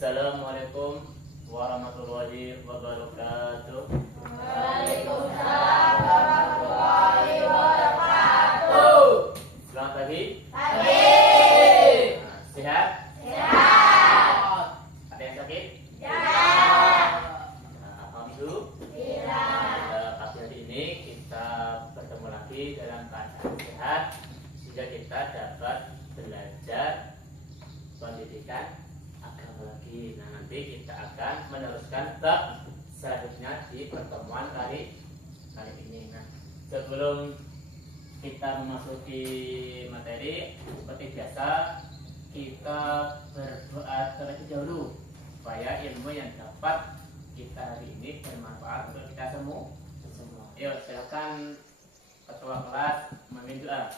Assalamualaikum warahmatullahi wabarakatuh. Waalaikumsalam warahmatullahi wabarakatuh. Selamat pagi. Pagi. Sehat? Sehat. Ada yang sakit? Jangan. Alhamdulillah. Pagi hari ini kita bertemu lagi dalam keadaan sehat sehingga kita dapat belajar pendidikan agama lagi. Nah, nanti kita akan meneruskan bab selanjutnya di pertemuan kali ini. Nah, sebelum kita memasuki materi, seperti biasa kita berdoa terlebih dahulu supaya ilmu yang dapat kita hari ini bermanfaat untuk kita semua. Yuk, silakan ketua kelas memimpin doa.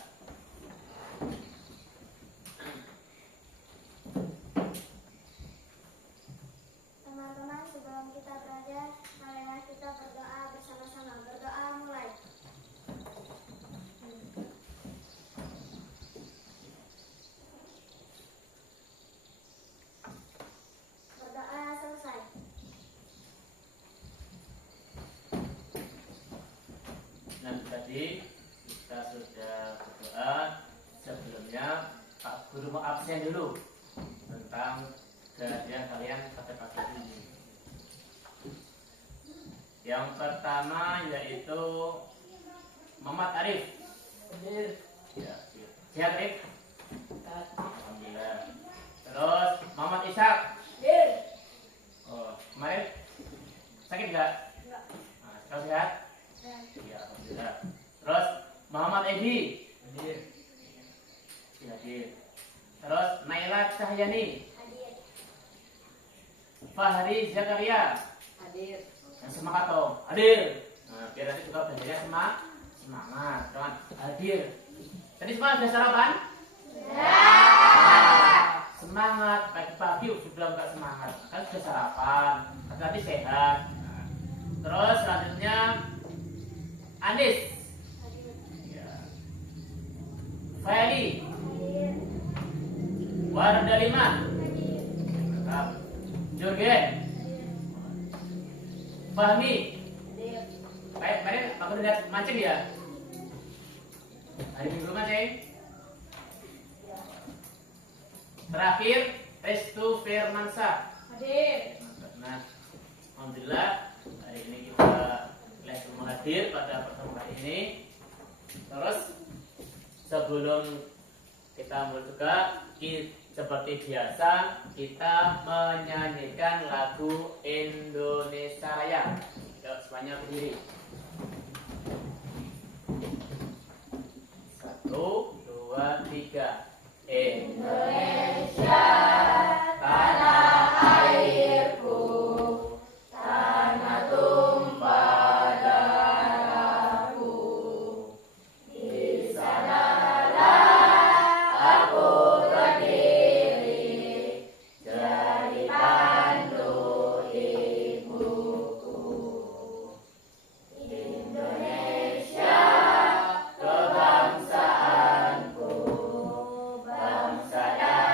Teman-teman, sebelum kita belajar, marilah kita berdoa bersama-sama. Berdoa mulai. Berdoa selesai. Nah, tadi kita sudah berdoa. Sebelumnya Pak Guru mau absen dulu tentang kehadiran kalian pada pagi ini. Yang pertama yaitu Muhammad Arif. Ya, sehat Arif? Alhamdulillah. Terus Muhammad Ishak. Oh, kemarin sakit nggak? Enggak. Nah, sekarang sehat? Ya, alhamdulillah. Terus Muhammad Edi. Hadir. Terus Naila Cahyani. Hadir. Fahri Zakaria. Hadir. Yang semangat toh. Hadir. Nah, biar nanti juga belajarnya semangat. Kawan, hadir. Tadi semua sudah sarapan? Semangat. Pagi-pagi sudah nggak semangat. Kan sudah sarapan. Nanti sehat. Nah, terus selanjutnya Anis. Hadir. Ya. Feli. Hadir. Wardalima. Hadir. Mantap. Jurgen. Fahmi. Hadir. Baik, kemarin aku lihat mancing ya. Hari Minggu mancing. Terakhir Restu Firmansyah. Hadir. Mantap. Nah, alhamdulillah hari ini kita lihat semua hadir pada pertemuan ini. Terus sebelum kita mulai juga, seperti biasa kita menyanyikan lagu Indonesia Raya. Yuk, semuanya berdiri. 1, 2, 3. Indonesia, tanah airku, tanah tumpah darahku. Di sanalah aku berdiri, jadi pandu ibuku. Indonesia, kebangsaanku, bangsa dan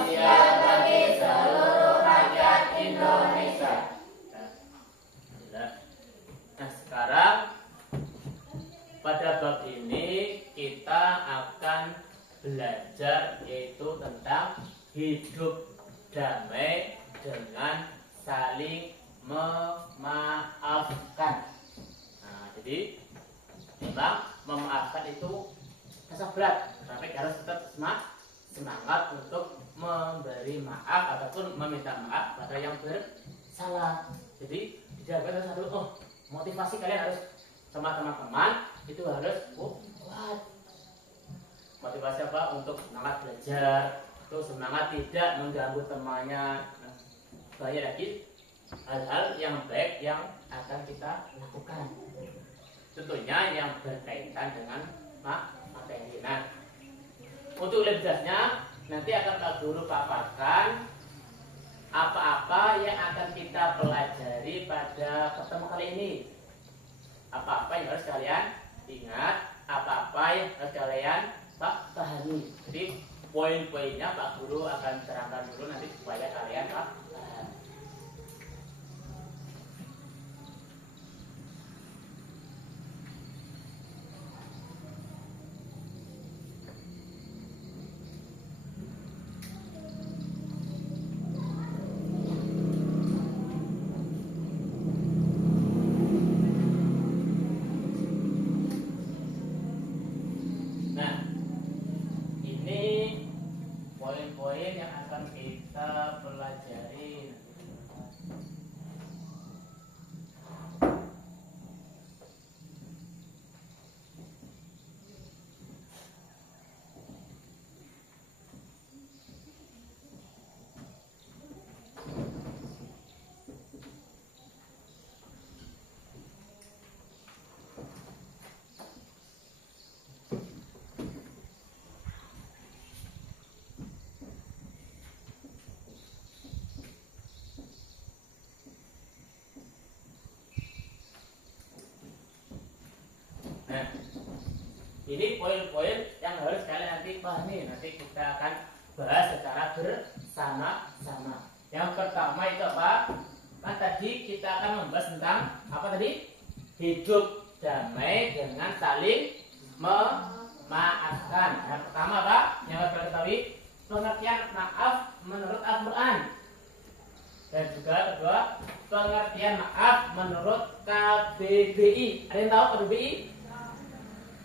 sosial bagi seluruh rakyat Indonesia. Nah, sekarang pada bab ini kita akan belajar yaitu tentang hidup damai dengan saling memaafkan. Nah, jadi memang memaafkan itu rasa berat, tapi harus tetap semangat untuk memberi maaf ataupun meminta maaf pada yang bersalah. Jadi tidak ada satu motivasi kalian harus sama teman-teman itu harus kuat. Motivasi apa? Untuk semangat belajar, terus semangat tidak mengganggu temannya. Nah, banyak lagi hal-hal yang baik yang akan kita lakukan. Tentunya yang berkaitan dengan materi. Nah, untuk lebih jelasnya nanti akan Pak Guru paparkan apa-apa yang akan kita pelajari pada pertemuan kali ini. Apa-apa yang harus kalian ingat, apa-apa yang harus kalian pahami. Jadi poin-poinnya Pak Guru akan terangkan dulu nanti supaya kalian paham. Nah, ini poin-poin yang akan kita pelajari. Nah, ini poin-poin yang harus kalian nanti pahami. Nanti kita akan bahas secara bersama-sama. Yang pertama itu apa? Kan tadi kita akan membahas tentang apa tadi? Hidup damai dengan saling memaafkan. Yang pertama apa? Yang harus kalian ketahui pengertian maaf menurut Al-Quran. Dan juga kedua pengertian maaf menurut KBBI. Ada yang tahu KBBI?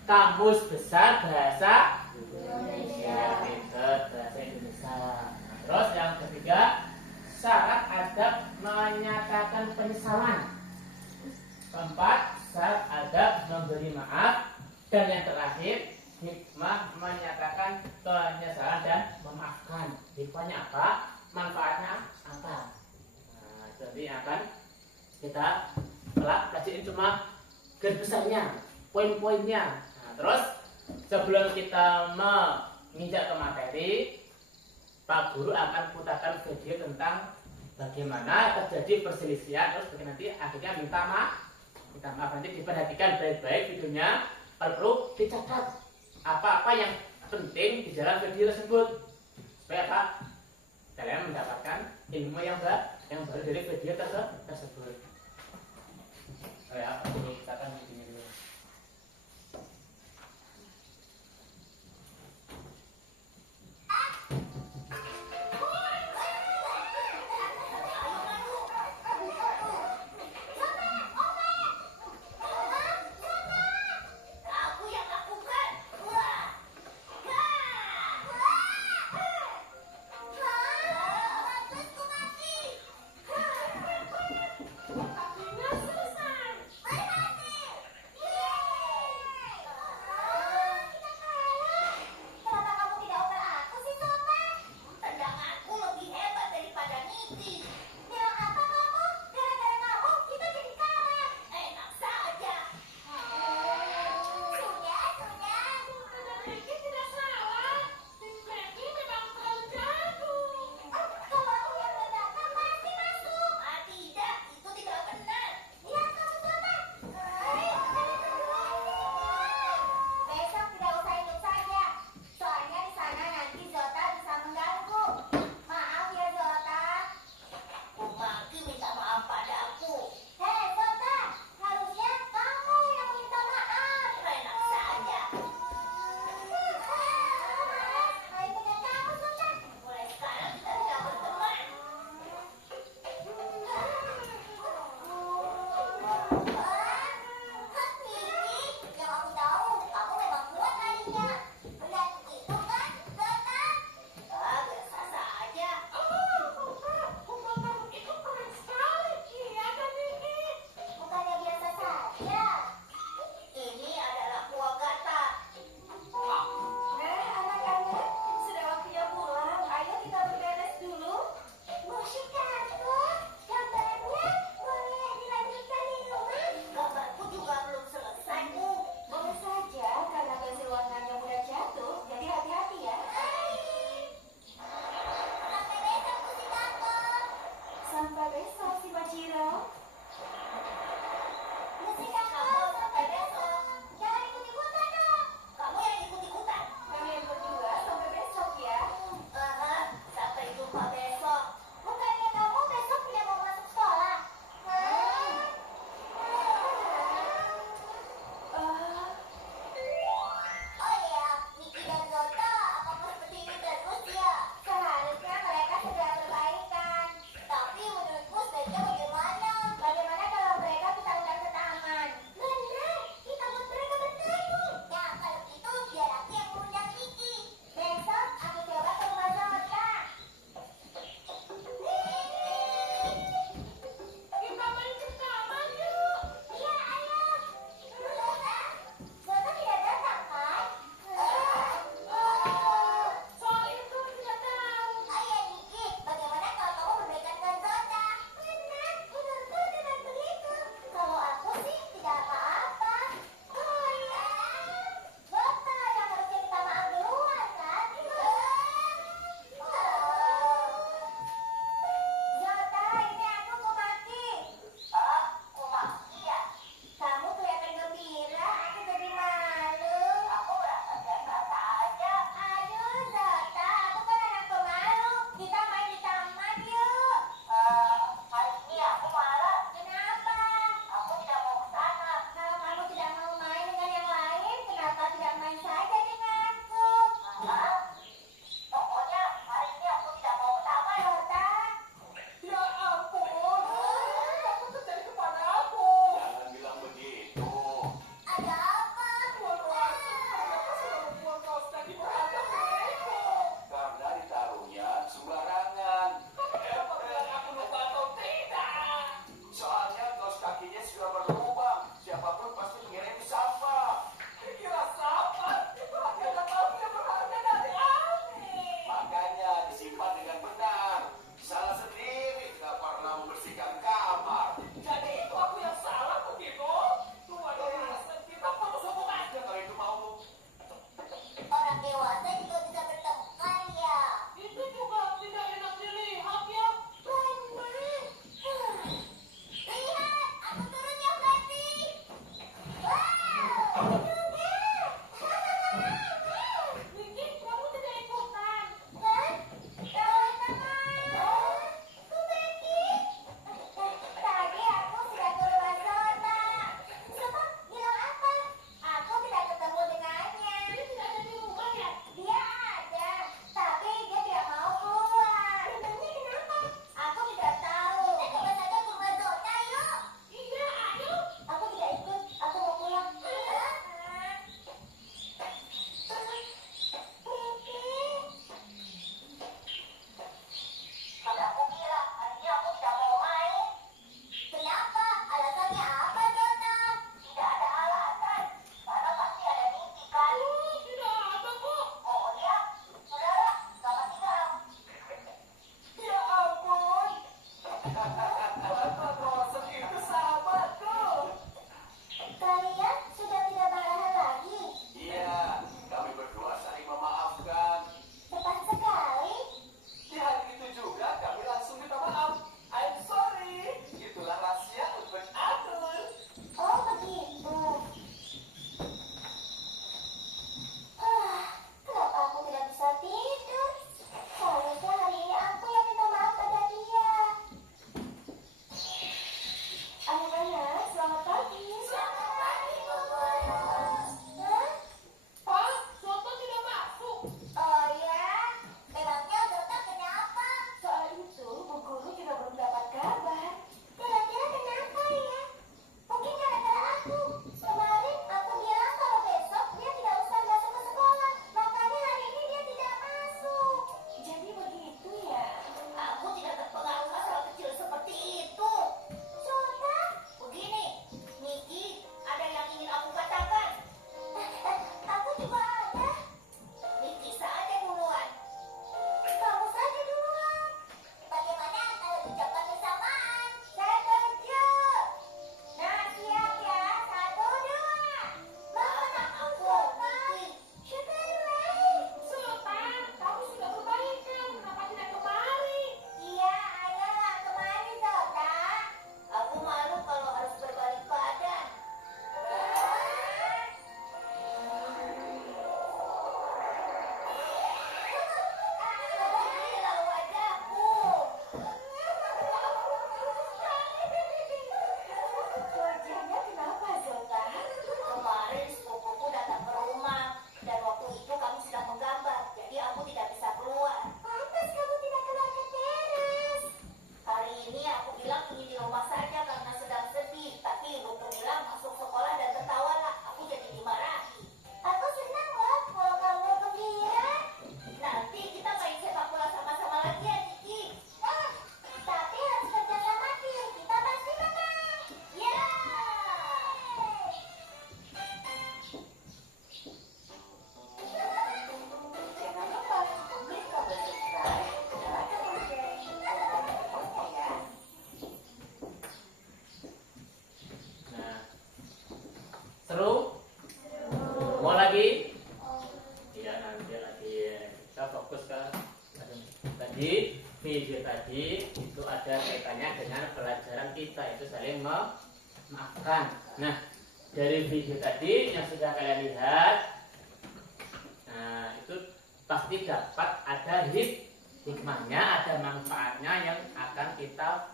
Kamus Besar Bahasa Indonesia. Bahasa Indonesia. Nah, terus yang ketiga syarat adab menyatakan penyesalan. Keempat syarat adab memberi maaf. Dan yang terakhir hikmah menyatakan penyesalan dan memaafkan. Hikmahnya apa? Manfaatnya apa? Nah, jadi akan kita pelajari cuma garis besarnya, poin-poinnya. Nah, terus sebelum kita menginjak ke materi, Pak Guru akan putarkan video tentang bagaimana terjadi perselisihan, terus nanti akhirnya minta maaf. Nanti diperhatikan baik-baik videonya. Kalau perlu dicatat apa-apa yang penting di dalam video tersebut supaya apa? Kalian mendapatkan ilmu yang baru dari video tersebut. Saya perlu catat videonya dulu. besok? Bukannya kamu besoknya mau masuk sekolah? Oh ya, Niki dan Zota, apakah seperti ini terus ya? Seharusnya mereka segera berbaikan. Tapi menurutmu sebaiknya bagaimana? Bagaimana kalau mereka kita undang ke taman? Benar, kita buat mereka bertemu. Ya, kalau gitu biar aku yang mengundang Niki. Besok aku coba ke rumah Zota. video tadi itu ada kaitannya dengan pelajaran kita, itu saling memaafkan. Nah, dari video tadi yang sudah kalian lihat, nah itu pasti dapat ada hikmahnya, ada manfaatnya yang akan kita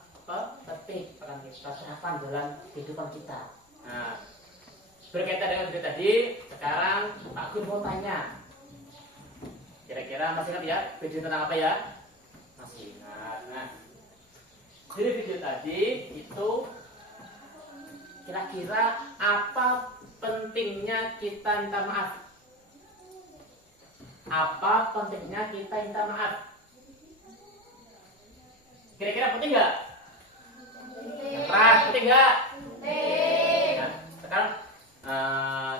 petik, akan kita terapkan dalam kehidupan kita. Nah, berkaitan dengan video tadi, sekarang Pak Gun mau tanya, kira-kira masih ingat ya video tentang apa ya? Masih ingat. Nah, dari video tadi itu kira-kira apa pentingnya kita minta maaf? Apa pentingnya kita minta maaf? Kira-kira penting nggak? Penting nggak? Nah, sekarang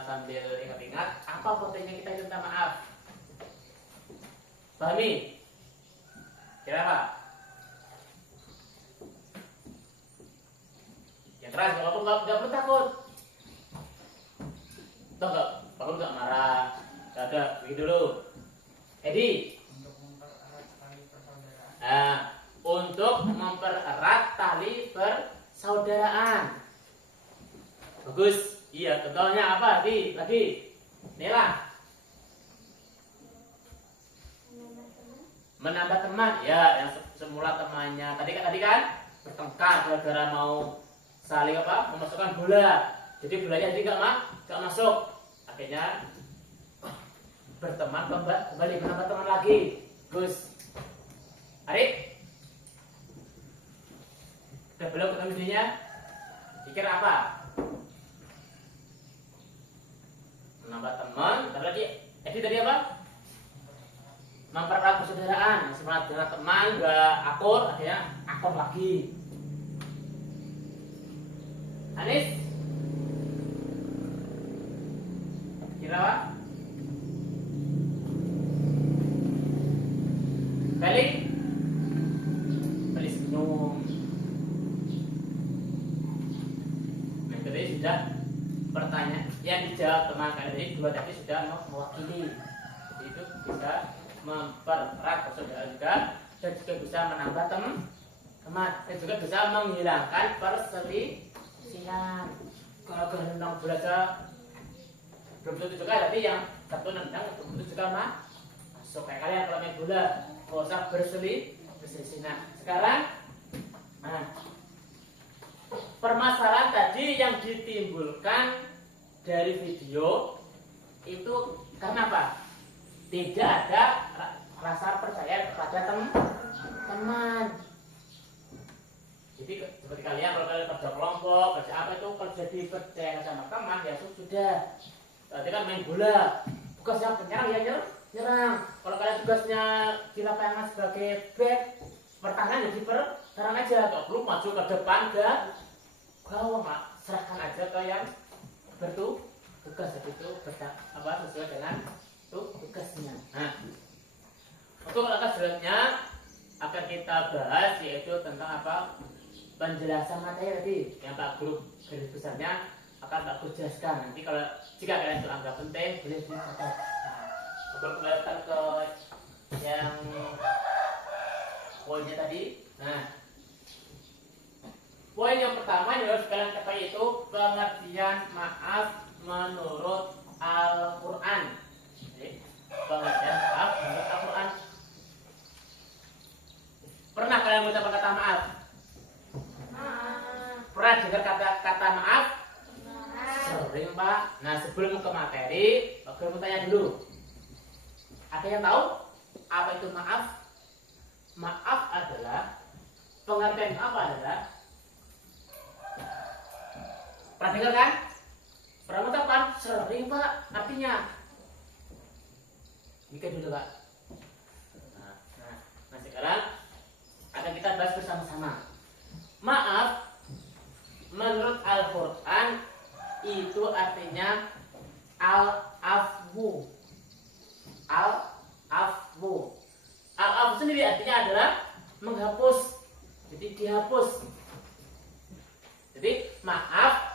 sambil ingat-ingat, apa pentingnya kita minta maaf? Pahami? Kira apa? Yang keras, nggak perlu takut. Tahu nggak? Kalau nggak marah, nggak ada. Begini dulu. Edi. Untuk mempererat tali persaudaraan. Bagus. Iya, contohnya apa? Lagi. Nela. Menambah teman, ya, yang semula temannya tadi kan bertengkar gara-gara mau saling memasukkan bola, jadi bolanya jadi nggak masuk, akhirnya berteman kembali menambah teman lagi. Gus, Arif, udah belum ketemu videonya? Pikir apa? Menambah teman, lagi. Tadi apa? Mempererat persaudaraan, semangat dengan teman gak akur, akhirnya akur lagi. Anis, kira apa? Balik senyum. Nah, tadi sudah pertanyaan yang dijawab teman kalian ini dua tadi sudah mewakili, jadi itu bisa mempererat persaudaraan juga, dan juga bisa menambah teman, dan juga bisa menghilangkan perselisihan. Kalau nendang belajar belum tentu juga, tapi yang satu nendang belum tentu juga masuk. Kayak kalian kalau main bola nggak usah berselisih. Nah, sekarang permasalahan tadi yang ditimbulkan dari video itu karena apa? Tidak ada rasa percaya kepada teman. Jadi seperti kalian kalau kalian kerja kelompok, kerja apa itu, kalau jadi percaya sama teman ya sudah. Berarti kan main bola, tugasnya penyerang ya nyerang. Kalau kalian tugasnya di lapangan sebagai back, pertahanan ya pertahanan aja. Kalau perlu maju ke depan gawang, serahkan aja ke yang bertugas. Jadi itu sesuai dengan tugasnya. Nah, untuk langkah selanjutnya akan kita bahas yaitu tentang penjelasan materi tadi yang Pak Guru garis besarnya akan Pak Guru jelaskan. Nanti kalau jika kalian itu anggap penting boleh dicatat. Nah, kembalikan ke yang poinnya tadi. Nah, poin yang pertama yang harus kalian ketahui itu pengertian maaf menurut Al-Quran. Pengertian maaf menurut Al-Quran. Pernah kalian mengucapkan kata maaf? Pernah dengar kata maaf? Sering, Pak. Nah, sebelum ke materi, Pak Guru mau tanya dulu. Ada yang tahu apa itu maaf? Maaf adalah pengertian apa adalah? Pernah dengar kan? Pernah mengucapkan? Sering, Pak. Artinya mikir dulu, Pak. Nah, sekarang akan kita bahas bersama-sama. Maaf menurut Al-Quran itu artinya al-afwu. Al-afwu. Al-afwu sendiri artinya adalah menghapus. Jadi dihapus. Jadi maaf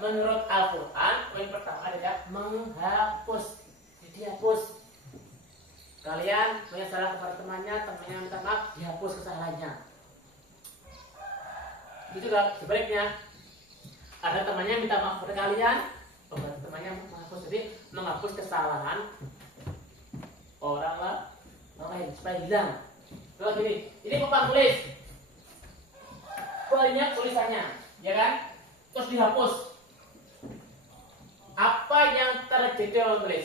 menurut Al-Quran poin pertama adalah menghapus. Jadi dihapus. kalian punya salah kepada temannya minta maaf, dihapus kesalahannya. Itu juga sebaliknya, ada temannya minta maaf kepada kalian, temannya menghapus, jadi menghapus kesalahan orang lain supaya hilang. Kalau gini, ini papan tulis banyak tulisannya, ya kan? Terus dihapus. Apa yang terjadi dalam tulis?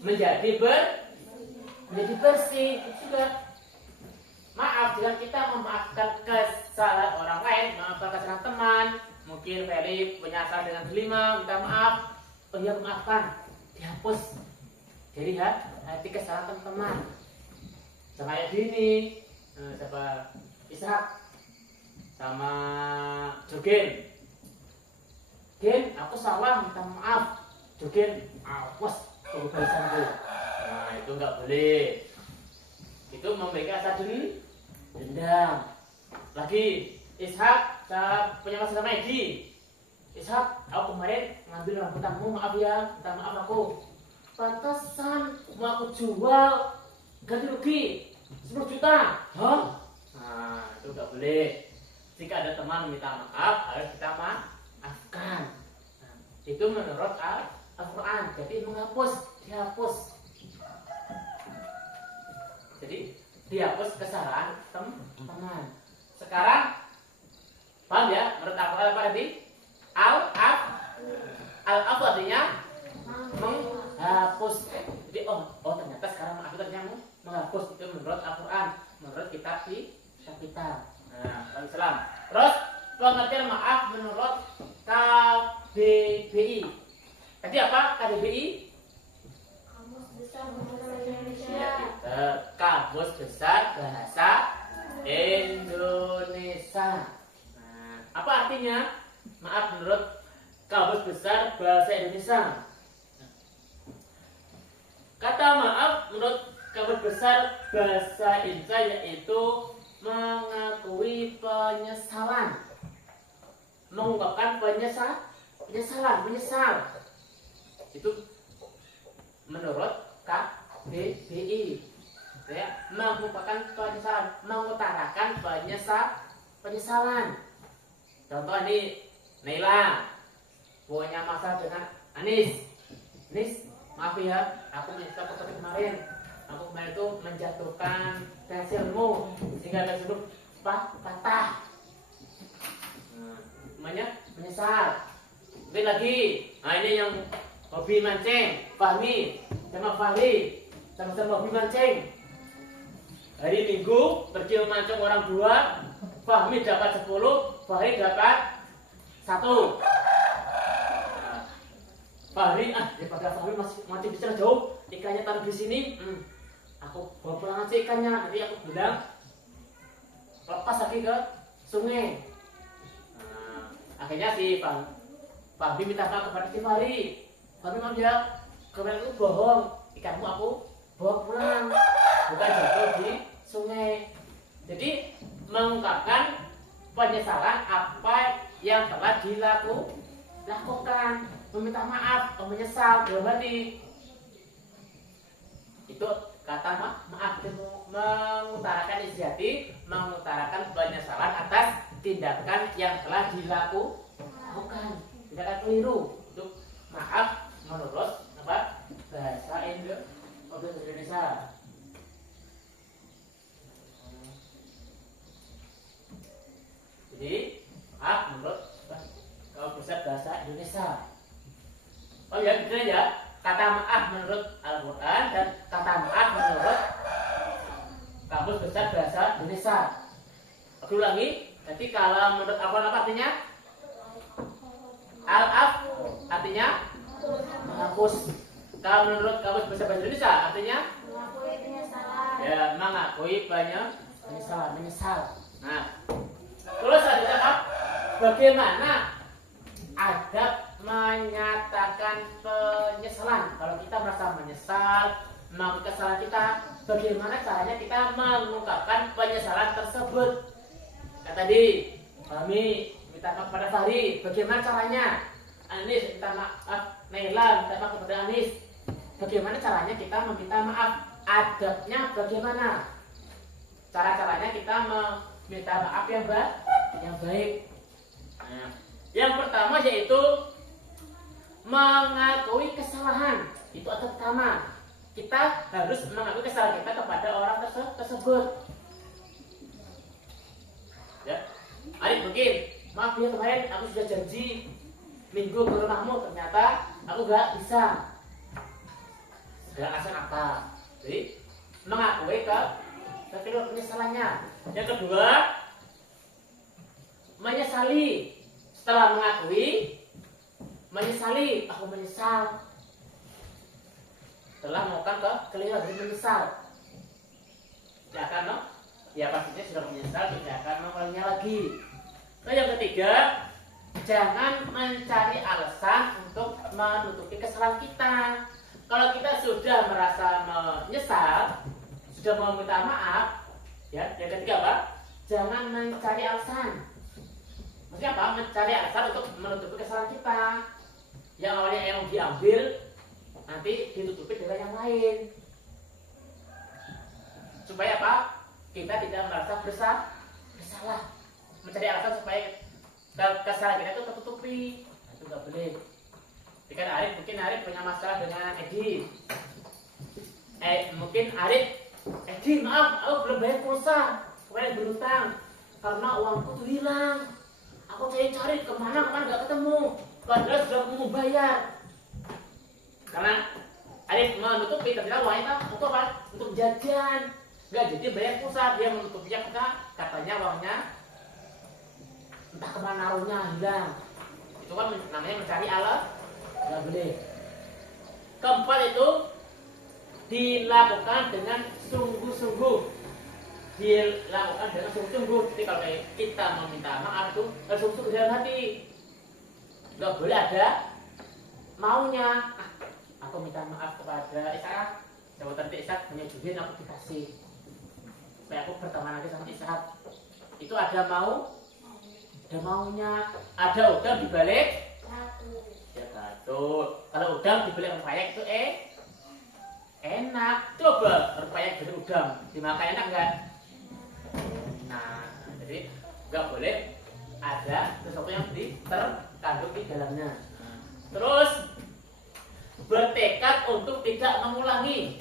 Menjadi bersih. Itu juga maaf jika kita memaafkan kesalahan orang lain, memaafkan kesalahan teman. Mungkin Feli punya salah dengan kelima, minta maaf. Oh iya, maafkan, dihapus. Jadi hati kesalahan teman. Sama kayak gini, siapa Ishak sama Jogen. Gen, aku salah, minta maaf. Jogen, awas kebebasanku. Nah, itu nggak boleh. Itu memberikan rasa dendam. Lagi, Ishak punya masalah sama Edi. Ishak, aku kemarin ngambil rambutanmu, maaf ya, minta maaf aku. Pantesan mau aku jual ganti rugi 10 juta. Hah? Nah, itu nggak boleh. Jika ada teman minta maaf, harus kita maafkan. Nah, itu menurut Al-Quran. Jadi dihapus. Jadi dihapus kesalahan teman. Sekarang paham ya? Menurut Al-Quran apa tadi? Al-af artinya menghapus. Jadi ternyata sekarang maaf itu artinya menghapus. Itu menurut Al-Quran, menurut kitab kita. Nah, Islam. Terus pengertian maaf menurut KBBI. Tadi apa KBBI? Kamus Besar Bahasa Indonesia. Ya, Kamus Besar Bahasa Indonesia. Nah, apa artinya maaf menurut Kamus Besar Bahasa Indonesia? Kata maaf menurut Kamus Besar Bahasa Indonesia yaitu mengakui penyesalan, mengungkapkan menyesal. Itu menurut KBBI. Ya, mengungkapkan penyesalan, mengutarakan penyesalan. Contoh ini, Naila punya masalah dengan Anis. Maaf ya, aku menyesal seperti kemarin. Aku kemarin itu menjatuhkan pensilmu sehingga pensilmu patah. Menyesal. Kemudian lagi, nah ini yang hobi mancing, Fahmi sama Fahri sama-sama hobi mancing. Hari Minggu pergi memancing orang 2, Fahmi dapat 10, Fahri dapat 1. Fahri, daripada Fahri masih mancing bisa jauh, ikannya taruh di sini, aku bawa pulang aja ikannya, nanti aku bilang lepas lagi ke sungai. Nah, akhirnya si Fahmi minta maaf kepada si Fahri. Fahmi maaf ya, kemarin itu bohong, ikanmu aku bawa pulang, bukan jatuh di sungai. Jadi mengungkapkan penyesalan apa yang telah dilakukan, meminta maaf, menyesal dalam hati. Itu kata maaf, mengutarakan isi hati, mengutarakan penyesalan atas tindakan yang telah dilakukan, tindakan keliru. Itu maaf menurut bahasa Indonesia. Jadi maaf menurut Kamus Besar Bahasa Indonesia. Oh ya, betul ya. Kata maaf menurut Al-Quran dan kata maaf menurut Kamus Besar Bahasa Indonesia. Oke, ulangi. Jadi kalau menurut Al-Quran apa artinya? Al-af artinya menghapus. Kalau menurut Kamus Besar Bahasa Indonesia artinya Mengakui penyesalan. ya, mengakui penyesalan, menyesal. Nah, terus ada bagaimana adab menyatakan penyesalan. Kalau kita merasa menyesal, mengakui kesalahan kita, bagaimana caranya kita mengungkapkan penyesalan tersebut? Kayak tadi, kami minta maaf kepada Fahri, bagaimana caranya? Anis minta maaf, Naila minta maaf kepada Anis. bagaimana caranya kita meminta maaf? Adabnya bagaimana? Cara-caranya kita meminta maaf yang baik. Nah, yang pertama yaitu mengakui kesalahan. Itu adab pertama. Kita harus mengakui kesalahan kita kepada orang tersebut. Ya, Arif mungkin, maaf ya kemarin aku sudah janji minggu ke rumahmu, ternyata aku gak bisa. Segala alasan apa? Jadi mengakui penyesalannya. Yang kedua, menyesali. Setelah mengakui, menyesali. Aku menyesal. Setelah melakukan kekeliruan, jadi menyesal. Ya kan, no? Ya pastinya sudah menyesal, tidak akan mengulanginya lagi. Nah, yang ketiga, jangan mencari alasan untuk menutupi kesalahan kita. Kalau kita sudah merasa menyesal, sudah mau minta maaf, ya. Yang ketiga apa? Jangan mencari alasan. Maksudnya apa? Mencari alasan untuk menutupi kesalahan kita. Yang awalnya yang diambil, nanti ditutupi dengan yang lain. Supaya apa? Kita tidak merasa bersalah. Mencari alasan supaya kesalahan kita itu tertutupi. Nah, itu nggak boleh. Mungkin Arif punya masalah dengan Edi. Mungkin Arif, Edi maaf, aku belum bayar pulsa, kemarin berutang karena uangku tuh hilang. Aku cari kemana nggak ketemu. Padahal sudah mau bayar. Karena Arif menutupi ternyata uangnya untuk apa? Untuk jajan. Nggak jadi bayar pulsa, dia menutupinya katanya uangnya entah kemana naruhnya hilang. Itu kan namanya mencari alasan. Nggak boleh. Keempat itu dilakukan dengan sungguh-sungguh. Dilakukan dengan sungguh-sungguh. Jadi kalau kita meminta maaf itu harus sungguh-sungguh dalam hati. Nggak boleh ada maunya. Aku minta maaf kepada Ishak. Coba nanti Ishak menyetujuin aku dikasih. Supaya aku berteman lagi sama Ishak. Itu ada maunya. Ada udang dibalik ya batu. Kalau udang dibalik rempeyek itu enak. Coba rempeyek dari udang dimakan enak nggak? Nah, jadi nggak boleh ada sesuatu yang terkandung di dalamnya. Terus bertekad untuk tidak mengulangi.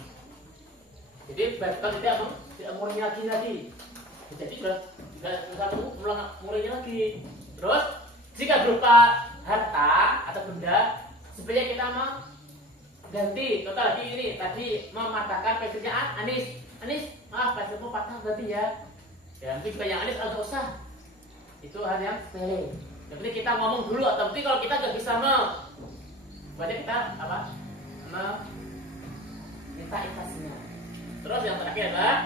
Jadi bertekad tidak mengulangi lagi. Jadi tidak mengulangi lagi. Terus jika berupa harta atau benda, sebenarnya kita mengganti. Contoh lagi ini tadi mematahkan pensilnya Anis, maaf pensilmu patah berarti ya. Ya nanti juga yang Anis agak usah. Itu hal yang sepele. Yang penting kita ngomong dulu, atau nanti kalau kita nggak bisa berarti kita apa? Minta ikhlasnya. Terus yang terakhir adalah,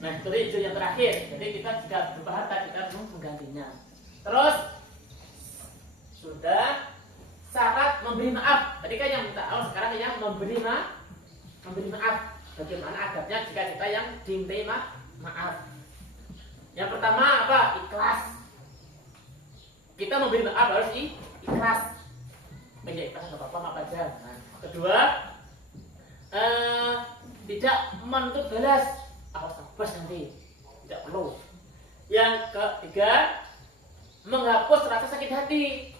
nah itu yang terakhir. Jadi kita jika berupa harta kita harus menggantinya. Terus sudah syarat memberi maaf. Tadi kan yang minta maaf, sekarang yang memberi maaf. Bagaimana adabnya jika kita yang dimintai maaf? Yang pertama apa? Ikhlas. Kita memberi maaf harus ikhlas. Menjadi ikhlas nggak apa-apa, maaf aja. Nah, kedua, tidak menuntut balas. Harus bebas nanti, tidak perlu. Yang ketiga, menghapus rasa sakit hati.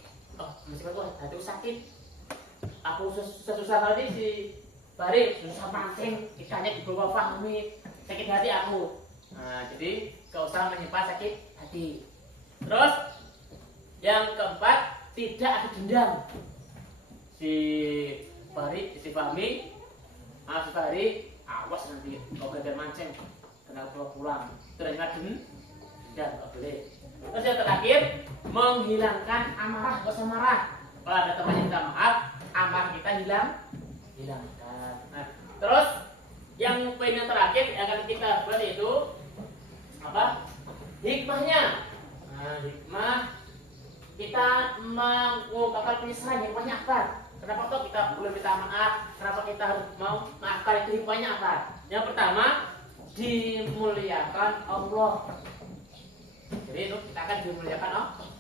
Meskipun hati sakit, aku susah tadi si Bari susah mancing, ikannya di bawah fahmi, sakit hati aku. Nah, jadi gak usah menyimpan sakit hati. Terus yang keempat, tidak ada dendam. Si Bari, si Fahmi, si Bari, awas nanti kalau gagal mancing, kena pulang. Itu ada dendam, gak boleh. Terus yang terakhir, menghilangkan amarah, gak usah marah. Kalau ada teman yang minta maaf, amarah kita hilangkan. Nah, terus yang poin yang terakhir yang akan kita buat itu apa? Hikmahnya. Nah, hikmah kita mengungkapkan penyesalan, hikmahnya apa? Kenapa kok kita boleh minta maaf? Kenapa kita harus mau maafkan? Itu hikmahnya apa? Yang pertama, dimuliakan Allah. Jadi itu kita akan dimuliakan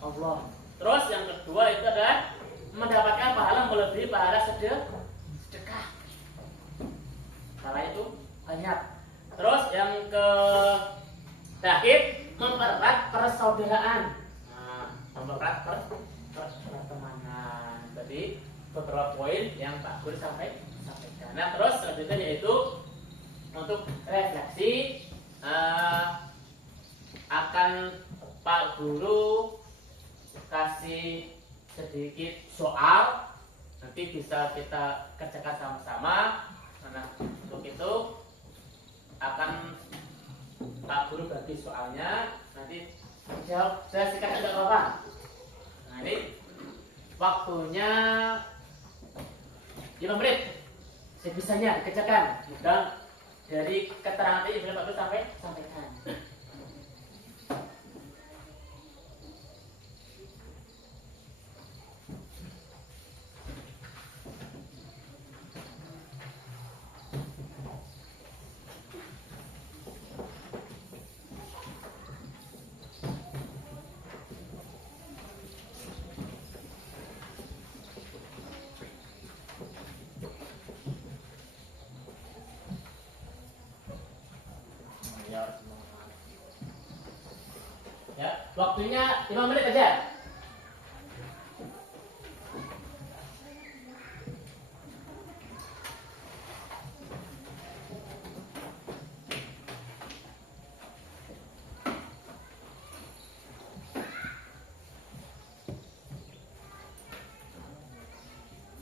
Allah. Terus yang kedua itu adalah mendapatkan pahala melebihi pahala sedekah. Skalanya itu banyak. Terus yang ke terakhir, mempererat persaudaraan. Nah, mempererat pertemanan. Jadi beberapa poin yang Pak Guru sampaikan. Nah, terus selanjutnya yaitu untuk refleksi, akan Pak Guru kasih sedikit soal, nanti bisa kita kerjakan sama-sama. Nah, untuk itu akan Pak Guru bagi soalnya, nanti jawab, saya sikat aja apa. Nah, ini waktunya 5 menit, sebisanya dikerjakan. Dan dari keterangan tadi Pak Guru sampaikan. Ya, waktunya 5 menit aja.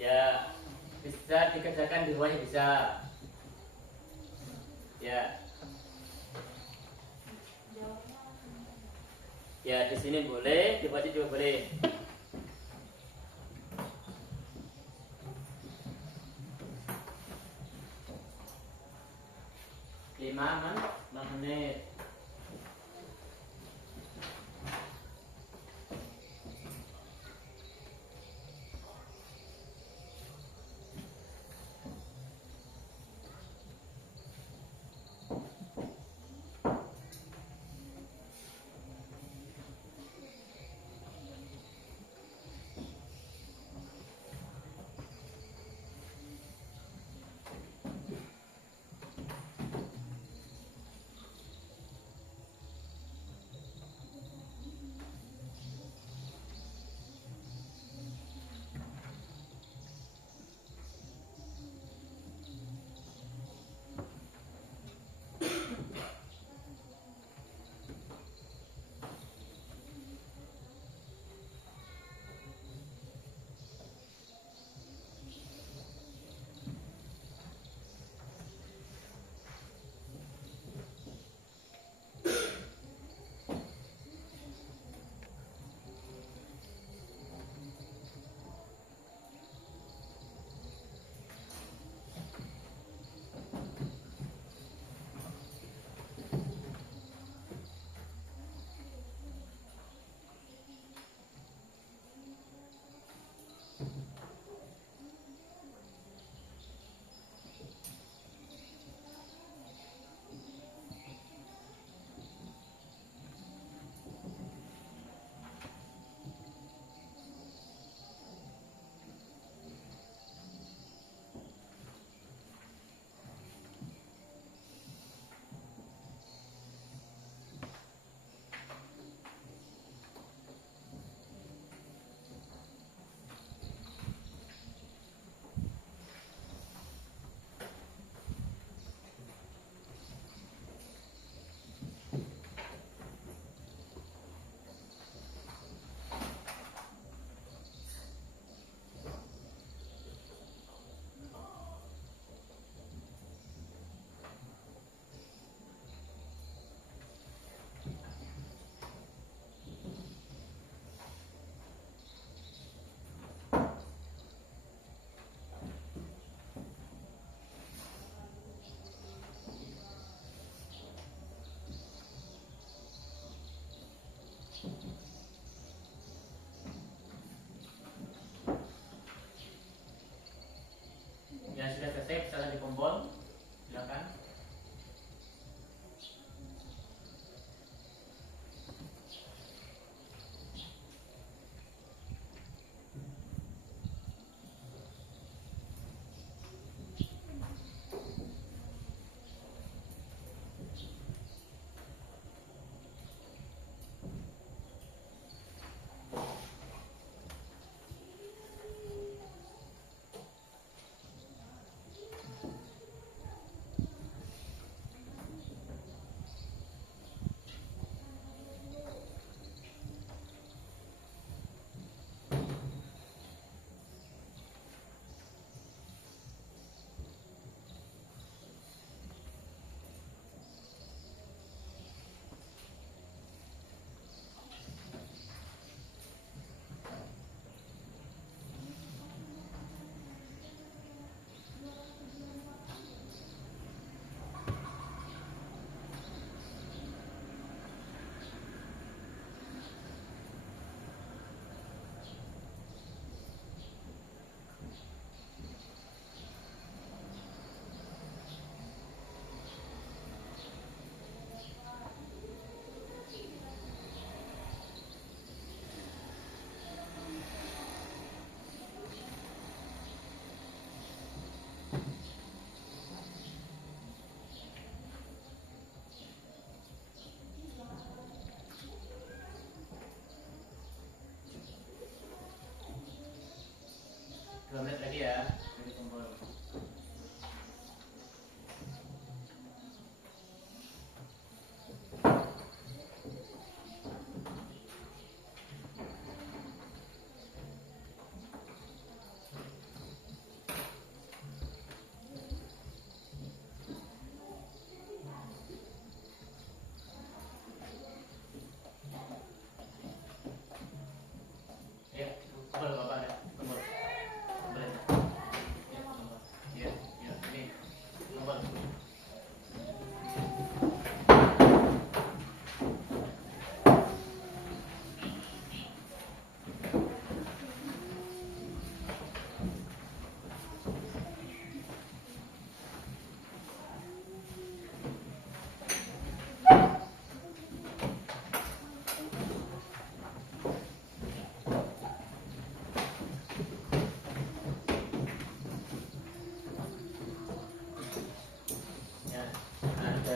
Ya, bisa dikerjakan di rumahnya bisa. Ya. Ya, di sini boleh, di wajib juga boleh. Lima menit.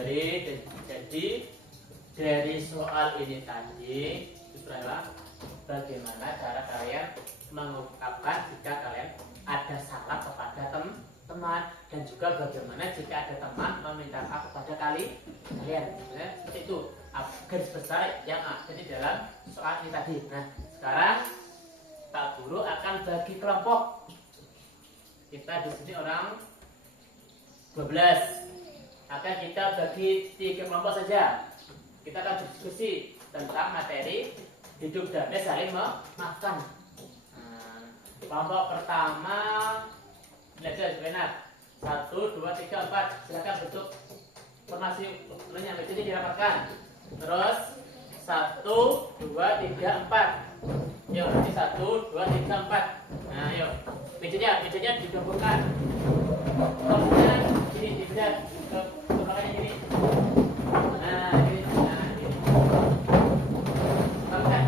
Jadi dari soal ini tadi itu adalah bagaimana cara kalian mengungkapkan jika kalian ada salah kepada teman, dan juga bagaimana jika ada teman meminta maaf kepada kalian. Seperti itu garis besar yang ada di dalam soal ini tadi. Nah, sekarang Pak Guru akan bagi kelompok. Kita di sini orang 12. Akan kita bagi 3 kelompok saja. Kita akan diskusi tentang materi hidup damai saling memaafkan. Kelompok pertama belajar benar. 1, 2, 3, 4. Silakan bentuk formasi yang ini dirapatkan. Terus 1, 2, 3, 4. Yuk, nanti 1, 2, 3, 4. Nah, yuk. Mejanya digabungkan. Kemudian ini dibedah ke belakangnya ini. Nah, ini. Tambahkan.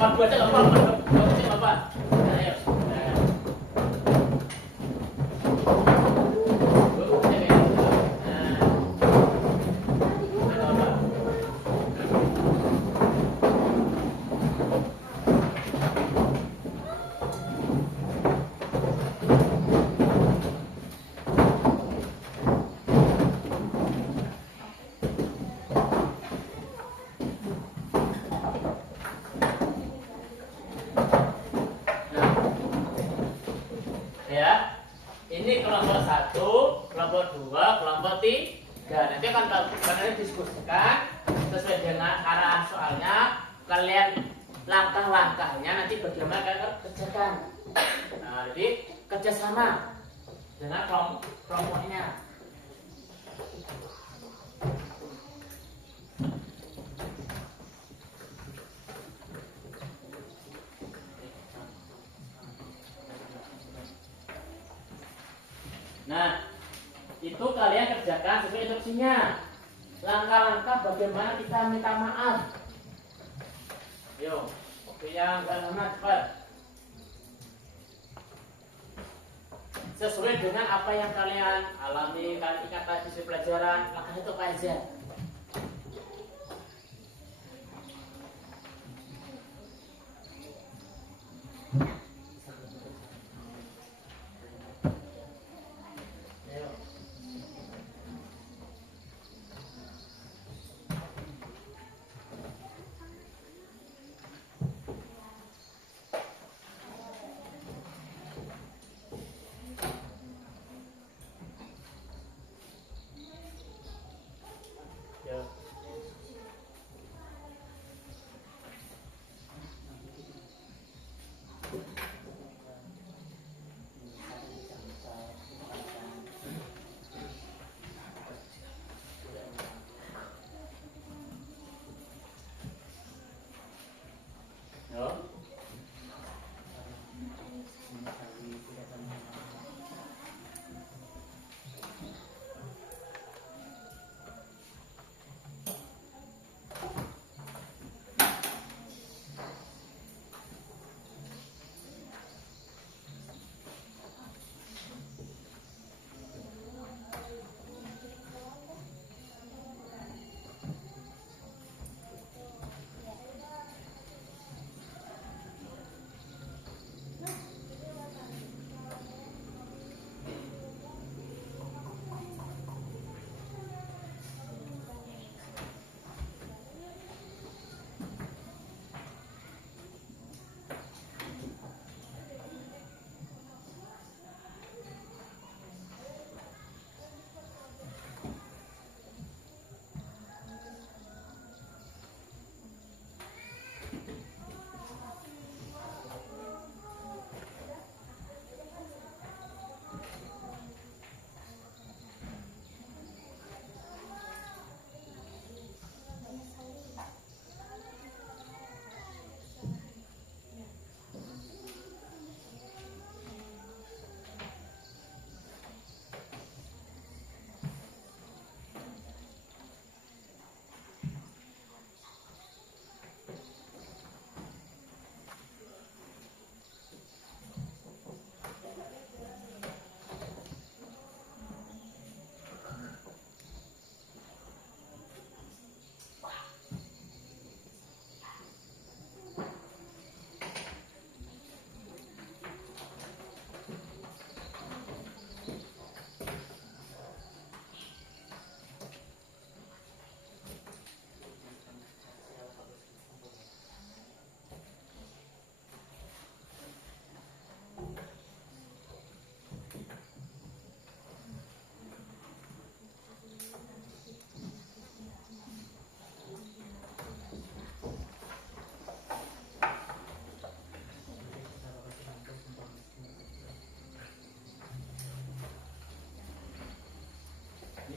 42 aja enggak apa-apa. Nah, yuk. Ini kelompok 1, kelompok 2, kelompok 3. Nanti akan kalian diskusikan sesuai dengan arahan soalnya. Kalian langkah-langkahnya nanti bagaimana kalian kerjakan. Nah, jadi kerjasama dengan kelompoknya. Nah, itu kalian kerjakan sesuai instruksinya. Langkah-langkah bagaimana kita minta maaf. Yuk, oke, yang gak lama cepat. Sesuai dengan apa yang kalian alami, kalian ingat tadi di pelajaran, langkah itu apa aja?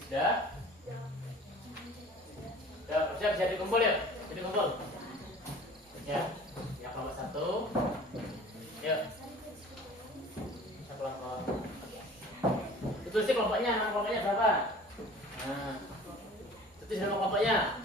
Sudah? Sudah, bisa dikumpul ya? Jadi kumpul. Ya, yang kelompok 1. Yuk. Kita kelompok. Itu sih kelompoknya, nama kelompoknya berapa? Nah, itu nama kelompoknya.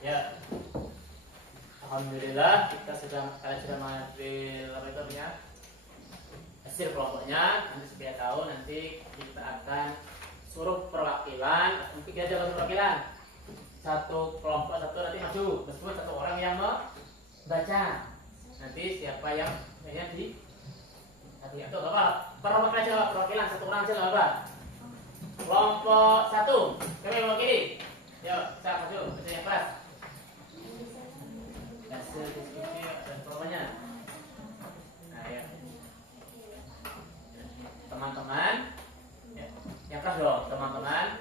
Ya, alhamdulillah kalian sudah mengambil apa itu namanya hasil kelompoknya. Nanti supaya tahu nanti kita akan suruh perwakilan, mungkin kita ada perwakilan satu kelompok satu nanti maju meskipun satu orang yang membaca. Nanti siapa yang di tadi itu apa? Perwakilan aja, perwakilan satu orang aja apa? Kelompok 1, siapa yang mewakili? Yuk, saya maju, baca yang kelas. Hasil diskusi dan kelompoknya. Nah, ya. Teman-teman, ya, yang kelas dong, teman-teman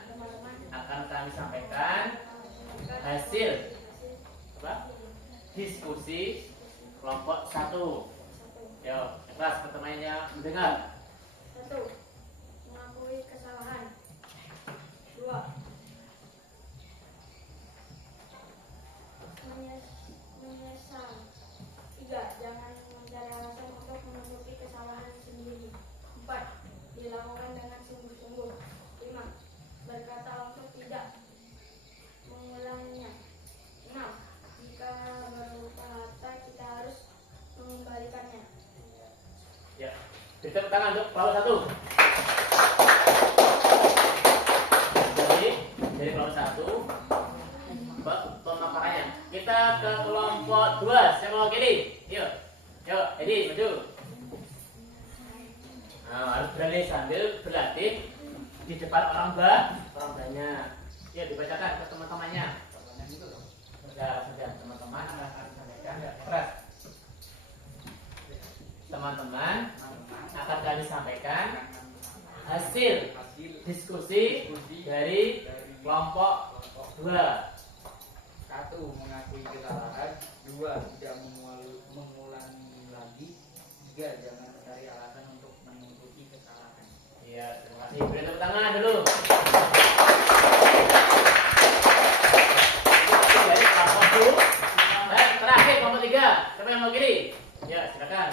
akan kami sampaikan hasil apa? Diskusi kelompok 1. Yuk, yang kelas pertamanya mendengar. 1. Mengakui kesalahan. 2. Menyesal. 3. Jangan mencari alasan untuk menutupi kesalahan sendiri. 4. Dilakukan dengan sungguh-sungguh. 5. Berkata untuk tidak mengulanginya. 6. Jika berupa harta kita harus mengembalikannya. Ya, tepuk tangan untuk kelompok 1. Dari kelompok 1 pemaparannya. Kita ke kelompok 2. Siapa mau kiri? Yuk, yuk, Edi maju. Nah, harus berani sambil berlatih di depan orang banyak. Ya, dibacakan ke teman-temannya. Sudah, teman-teman akan sampaikan keras. Teman-teman akan kami sampaikan hasil diskusi dari kelompok 2. 1. Mengakui kesalahan. 2. Tidak mengulangi lagi. 3. Jangan mencari alasan untuk menutupi kesalahan. Iya, terima kasih. Beri tepuk tangan dulu. Dari kelompok 2. Dan terakhir kelompok 3. Siapa yang mau kiri? Ya, silakan.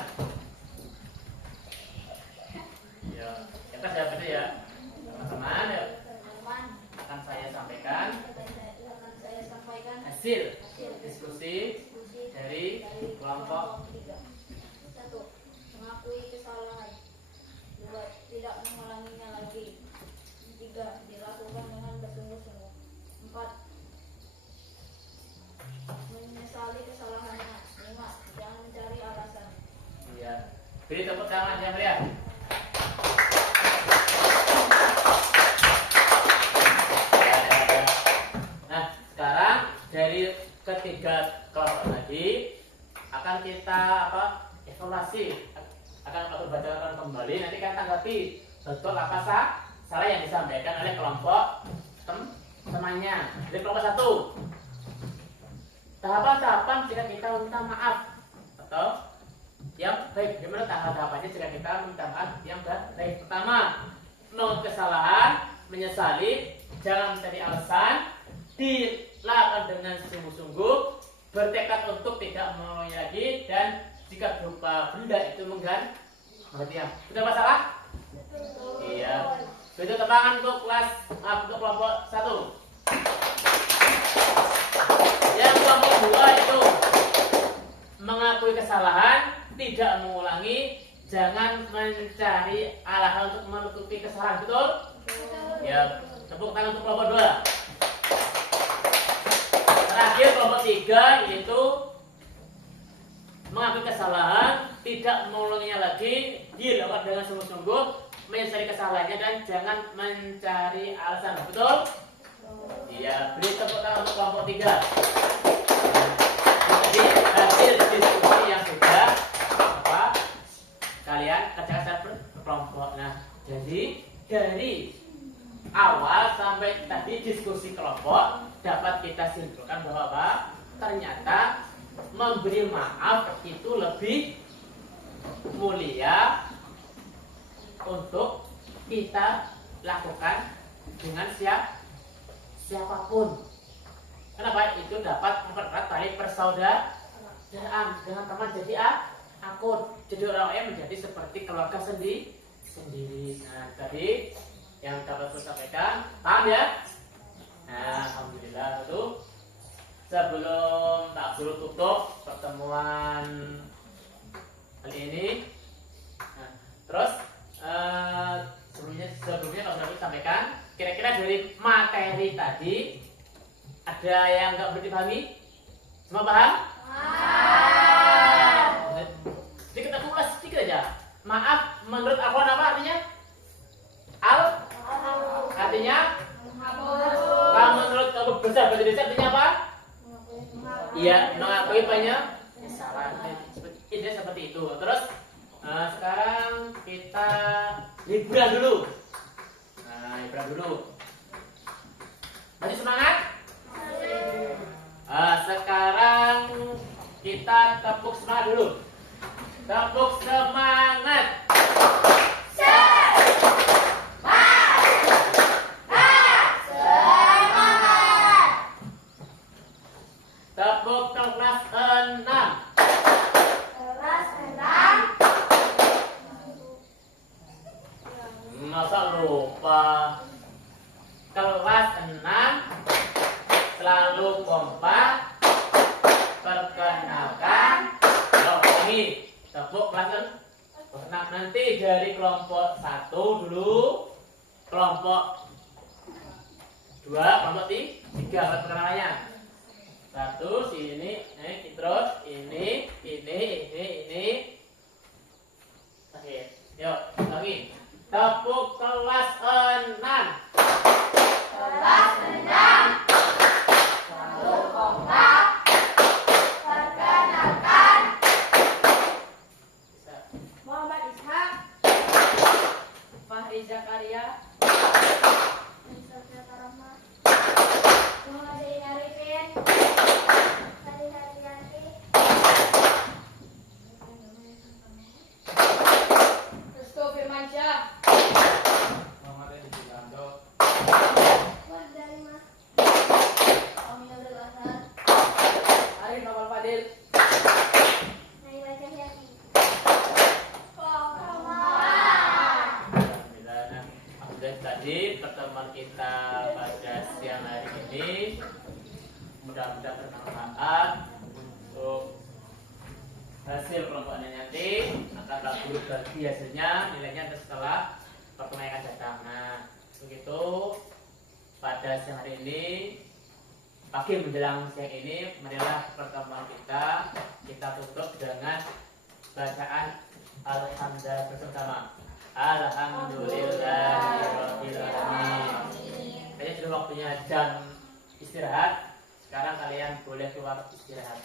Ya, kita siap itu ya. Teman-teman, ya. Akan saya sampaikan hasil diskusi dari kelompok 1. Mengakui kesalahan. 2. Tidak mengulanginya lagi. 3. Dilakukan dengan bersungguh-sungguh. 4. Menyesali kesalahannya. 5. Jangan mencari alasan. Iya. Beri tepuk tangan yang meriah. Nah, sekarang dari ketiga kelompok tadi akan kita evaluasi, akan aku bacakan kembali. Nanti kan tanggapi betul apa salah yang disampaikan oleh kelompok temannya. Dari kelompok 1, tahapan-tahapan jika kita minta maaf atau yang baik. Gimana tahapannya jika kita minta maaf yang baik? Pertama, mengakui kesalahan, menyesali, jangan mencari alasan, dilakukan dengan sungguh-sungguh, bertekad untuk tidak mengulangi lagi, dan jika berupa benda itu mengganti. Sudah masalah? Iya. Beri tepuk tangan untuk untuk kelompok 1. Yang kelompok 2 itu mengakui kesalahan, tidak mengulangi, jangan mencari alasan untuk menutupi kesalahan. Betul? Ya. Tepuk tangan untuk kelompok 2. Terakhir kelompok 3 yaitu mengakui kesalahan, tidak mengulanginya lagi, dilakukan dengan sungguh-sungguh, mencari kesalahannya dan jangan mencari alasan. Betul? Iya, beri tepuk tangan untuk kelompok 3. Jadi hasil diskusi yang sudah kalian kerjakan secara berkelompok. Nah, jadi dari awal sampai tadi diskusi kelompok dapat kita simpulkan bahwa ternyata memberi maaf itu lebih mulia untuk kita lakukan dengan siapapun. Kenapa? Itu dapat mempererat tali persaudaraan dengan teman, jadi akur. Jadi orang yang menjadi seperti keluarga sendiri. Nah, tadi yang dapat saya sampaikan, paham ya? Nah, alhamdulillah itu. Sebelum tak dulu tutup pertemuan kali ini, nah, terus sebelumnya kalau saya sampaikan, kira-kira dari materi tadi ada yang nggak dipahami? Semua paham? Sedikit aku ulas sedikit aja. Maaf, menurut aku apa artinya? Artinya? Kalau menurut kamu besar bahasa Indonesia artinya apa? Iya, mengakui banyak kesalahan. Intinya seperti itu. Terus sekarang kita liburan dulu. Nah, liburan dulu. Masih semangat? Sekarang kita tepuk semangat dulu. Tepuk semangat. Tepuk kelas 6. Kelas 6. Masa lupa. Kelas 6 selalu kompak. Perkenalkan. Ini tepuk kelas 6. Nanti dari kelompok 1 dulu, kelompok 2, kelompok 3 perkenalannya. 1 sini, terus ini. Oke, yuk lagi. Tepuk kelas 6. Kelas 6. Selalu kompak. Perkenalkan. Muhammad Ishak, Fahri Zakaria, Sofia Karama, Muhammad Zain Arifin, Sari Harianti, Resto Firmansyah, Muhammad Edi Susanto. Wardalima, Omil Abdul Wahab, Arif Amal Fadil, Naila Cahyati. Alhamdulillah, tadi pertemuan kita pada siang hari ini mudah-mudahan bermanfaat untuk hasil kelompokannya nanti akan guru bagi hasilnya nilainya setelah pertemuan yang akan datang. Nah, begitu pada siang hari ini, pagi menjelang siang ini, marilah pertemuan kita tutup dengan bacaan Alhamdulillah bersama. Alhamdulillahirabbil alamin. Kayaknya sudah waktunya jam istirahat. Sekarang kalian boleh keluar istirahat.